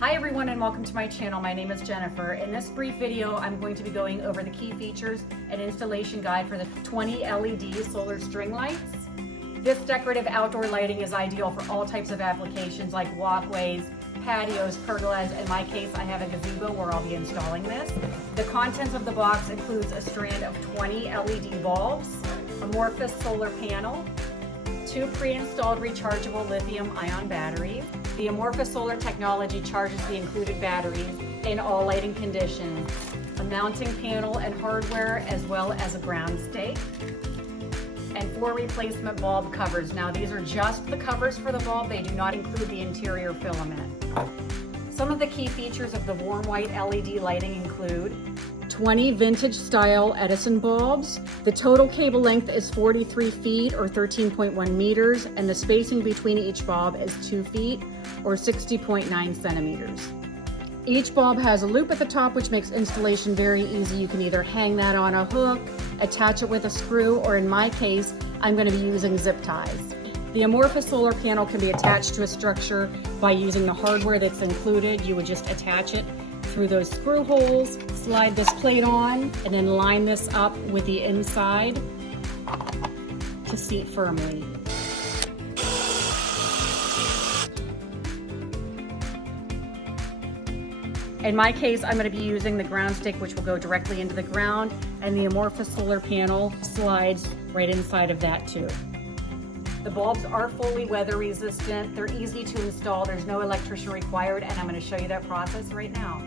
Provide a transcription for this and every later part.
Hi everyone and welcome to my channel. My name is Jennifer. In this brief video, I'm going to be going over the key features and installation guide for the 20 LED solar string lights. This decorative outdoor lighting is ideal for all types of applications like walkways, patios, pergolas. In my case, I have a gazebo where I'll be installing this. The contents of the box includes a strand of 20 LED bulbs, amorphous solar panel, 2 pre-installed rechargeable lithium-ion batteries. The amorphous solar technology charges the included batteries in all lighting conditions, a mounting panel and hardware, as well as a ground stake, and 4 replacement bulb covers. Now these are just the covers for the bulb, they do not include the interior filament. Some of the key features of the warm white LED lighting include 20 vintage style Edison bulbs. The total cable length is 43 feet or 13.1 meters, and the spacing between each bulb is 2 feet or 60.9 centimeters. Each bulb has a loop at the top, which makes installation very easy. You can either hang that on a hook, attach it with a screw, or in my case, I'm going to be using zip ties. The amorphous solar panel can be attached to a structure by using the hardware that's included. You would just attach it through those screw holes, slide this plate on, and then line this up with the inside to seat firmly. In my case, I'm going to be using the ground stick, which will go directly into the ground, and the amorphous solar panel slides right inside of that too. The bulbs are fully weather resistant. They're easy to install. There's no electrician required, and I'm going to show you that process right now.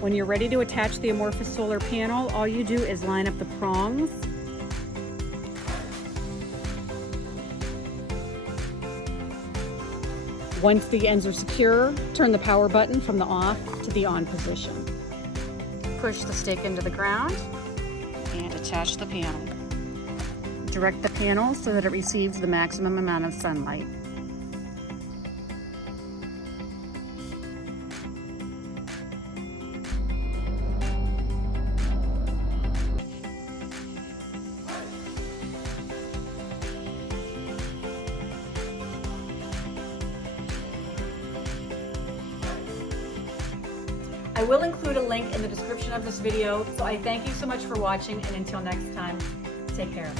When you're ready to attach the amorphous solar panel, all you do is line up the prongs. Once the ends are secure, turn the power button from the off to the on position. Push the stake into the ground and attach the panel. Direct the panel so that it receives the maximum amount of sunlight. I will include a link in the description of this video, so I thank you so much for watching, and until next time, take care.